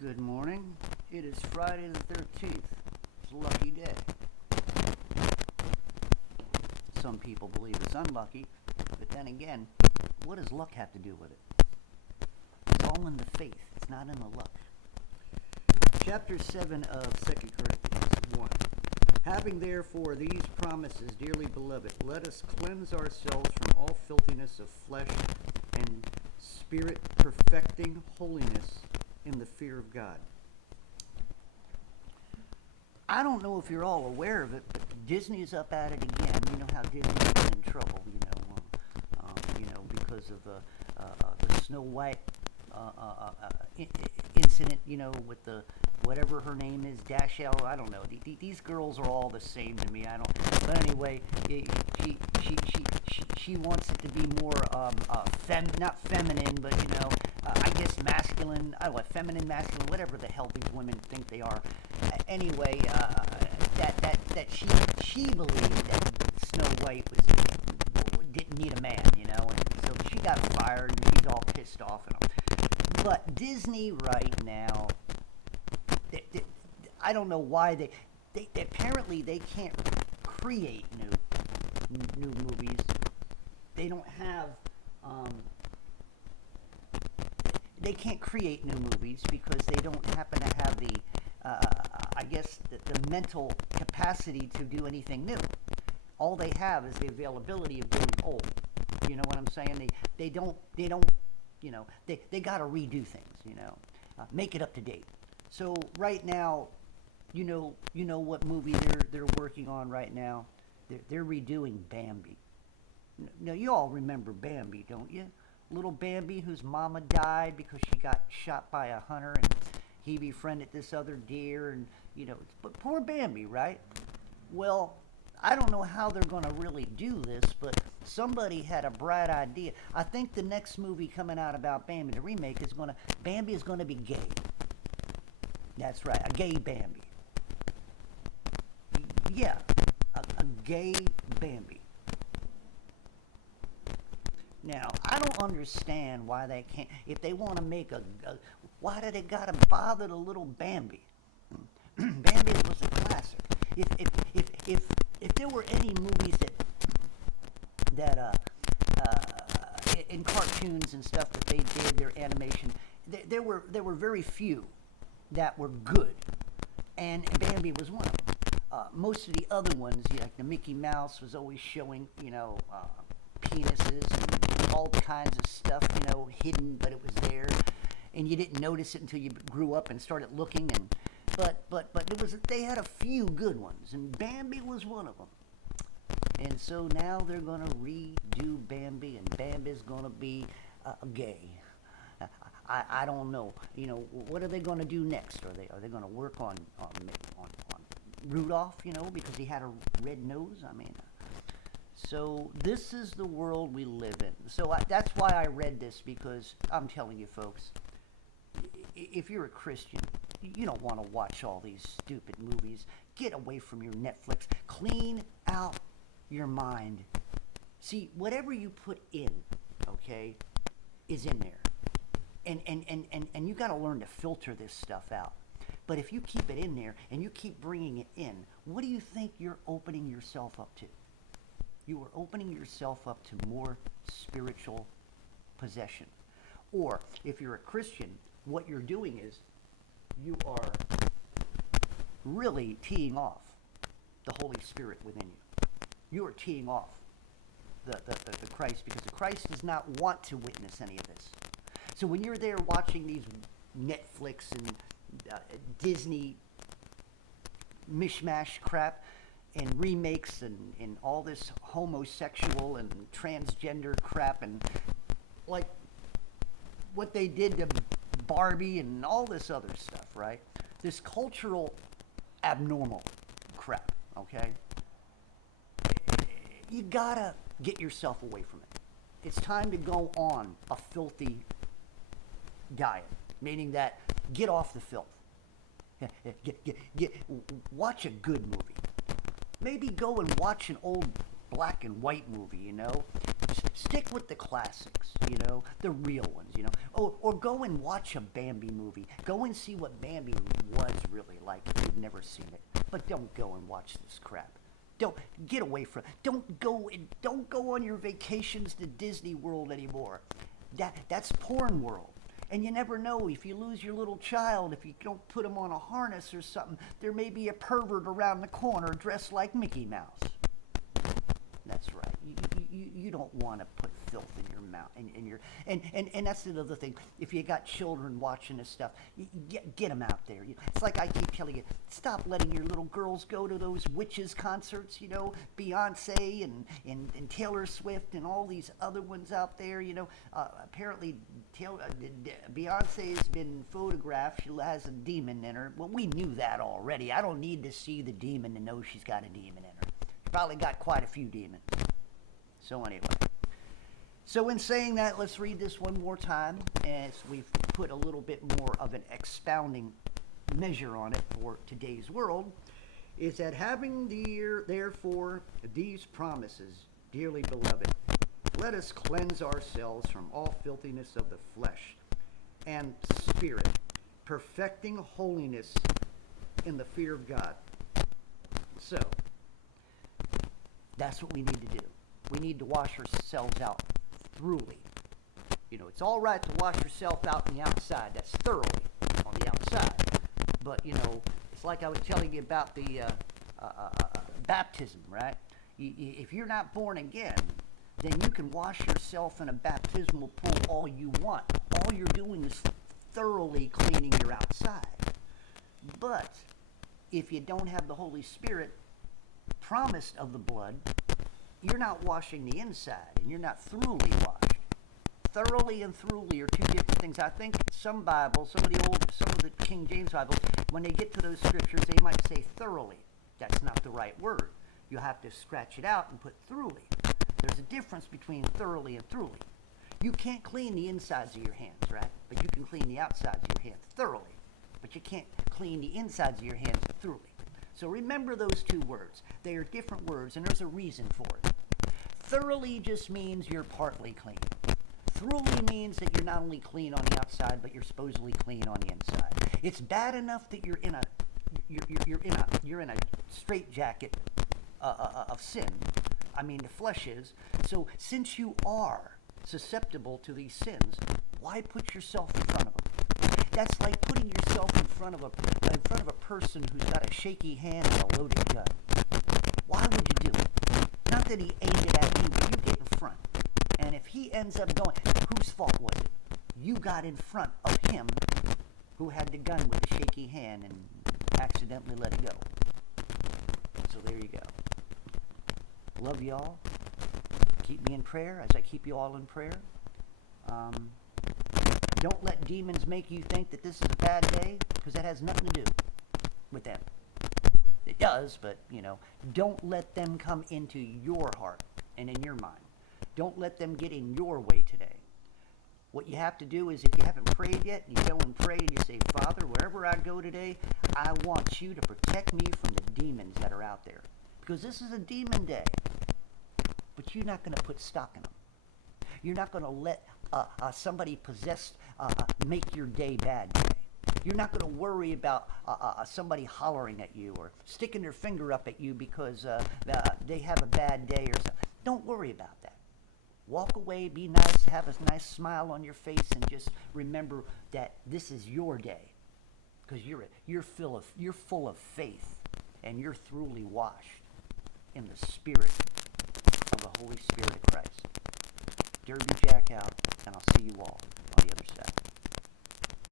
Good morning. It is Friday the 13th. It's a lucky day. Some people believe it's unlucky, but then again, what does luck have to do with it? It's all in the faith. It's not in the luck. Chapter 7 of 2 Corinthians 1. Having therefore these promises, dearly beloved, let us cleanse ourselves from all filthiness of flesh and spirit, perfecting holiness in the fear of God. I don't know if you're all aware of it, but Disney is up at it again. You know how Disney's been in trouble, because of the Snow White incident, with the whatever her name is, Dashell. I don't know. These girls are all the same to me. I don't. But anyway, she wants it to be more not feminine, but I guess masculine. I don't know, feminine, masculine, whatever the hell these women think they are. Anyway, that she believed that Snow White didn't need a man, and so she got fired, and she's all pissed off at him. But Disney right now, I don't know why they apparently they can't create new movies. They don't have they can't create new movies because they don't happen to have the I guess the mental capacity to do anything new. All they have is the availability of being old. You know what I'm saying? They don't they got to redo things. Make it up to date. So right now, you know what movie they're working on right now? They're redoing Bambi. Now you all remember Bambi, don't you? Little Bambi whose mama died because she got shot by a hunter, and he befriended this other deer, and but poor Bambi, right? Well, I don't know how they're going to really do this, but somebody had a bright idea. I think the next movie coming out about Bambi, the remake, Bambi is going to be gay. That's right, a gay Bambi. Yeah, a gay Bambi. Now, I don't understand why they can't, if they want to make why do they got to bother the little Bambi? Bambi was a classic. If there were any movies that in cartoons and stuff that they did, their animation, there were very few that were good, and Bambi was one of them. Most of the other ones, like the Mickey Mouse, was always showing, penises and all kinds of stuff, hidden, but it was there, and you didn't notice it until you grew up and started looking. And but they had a few good ones, and Bambi was one of them. And so now they're going to redo Bambi, and Bambi's going to be gay. I don't know. What are they going to do next? Are they going to work on Rudolph? Because he had a red nose. So this is the world we live in. So that's why I read this, because I'm telling you, folks, if you're a Christian, you don't want to watch all these stupid movies. Get away from your Netflix. Clean out your mind. See, whatever you put in, okay, is in there. And you got to learn to filter this stuff out. But if you keep it in there and you keep bringing it in, what do you think you're opening yourself up to? You are opening yourself up to more spiritual possession. Or if you're a Christian, what you're doing is you are really teeing off the Holy Spirit within you. You are teeing off the Christ, because the Christ does not want to witness any of this. So when you're there watching these Netflix and Disney mishmash crap and remakes and all this homosexual and transgender crap, and like what they did to Barbie and all this other stuff, right? This cultural abnormal crap, okay? You gotta get yourself away from it. It's time to go on a filthy diet, meaning that get off the filth. Watch a good movie. Maybe go and watch an old black and white movie, Stick with the classics, the real ones, or go and watch a Bambi movie. Go and see what Bambi was really like if you've never seen it. But don't go and watch this crap. Don't get away from it. Don't go on your vacations to Disney World anymore. That's porn world. And you never know, if you lose your little child, if you don't put him on a harness or something, there may be a pervert around the corner dressed like Mickey Mouse. That's right. You don't want to put filth in your mouth, and that's another thing. If you got children watching this stuff, get them out there. It's like I keep telling you, stop letting your little girls go to those witches concerts. Beyonce and Taylor Swift and all these other ones out there. Apparently Beyonce has been photographed. She has a demon in her. Well, we knew that already. I don't need to see the demon to know she's got a demon in her. Probably got quite a few demons. So anyway. So in saying that, let's read this one more time as we've put a little bit more of an expounding measure on it for today's world. Is that having therefore these promises, dearly beloved, let us cleanse ourselves from all filthiness of the flesh and spirit, perfecting holiness in the fear of God. So, that's what we need to do. We need to wash ourselves out thoroughly. It's all right to wash yourself out on the outside. That's thoroughly on the outside. But, it's like I was telling you about the baptism, right? If you're not born again, then you can wash yourself in a baptismal pool all you want. All you're doing is thoroughly cleaning your outside. But if you don't have the Holy Spirit promised of the blood, you're not washing the inside, and you're not thoroughly washed. Thoroughly and thoroughly are two different things. I think some Bibles, some of the King James Bibles, when they get to those scriptures, they might say thoroughly. That's not the right word. You have to scratch it out and put thoroughly. There's a difference between thoroughly and thoroughly. You can't clean the insides of your hands, right? But you can clean the outsides of your hands thoroughly. But you can't clean the insides of your hands thoroughly. So remember those two words. They are different words, and there's a reason for it. Thoroughly just means you're partly clean. Thoroughly means that you're not only clean on the outside, but you're supposedly clean on the inside. It's bad enough that you're in a straitjacket of sin. I mean, the flesh is. So since you are susceptible to these sins, why put yourself in front of them? That's like putting yourself in front of a person who's got a shaky hand and a loaded gun. Why would you do it? Not that he aimed it at you, but you get in front. And if he ends up going, whose fault was it? You got in front of him who had the gun with the shaky hand and accidentally let it go. So there you go. Love y'all. Keep me in prayer as I keep you all in prayer. Don't let demons make you think that this is a bad day, because that has nothing to do with them. It does, but, don't let them come into your heart and in your mind. Don't let them get in your way today. What you have to do is, if you haven't prayed yet, you go and pray and you say, Father, wherever I go today, I want you to protect me from the demons that are out there. Because this is a demon day. But you're not going to put stock in them. You're not going to let somebody possessed make your day bad day. You're not going to worry about somebody hollering at you or sticking their finger up at you because they have a bad day or something. Don't worry about that. Walk away, be nice, have a nice smile on your face, and just remember that this is your day, because you're full of faith, and you're thoroughly washed in the Spirit of the Holy Spirit of Christ. Derby Jack out, and I'll see you all on the other side.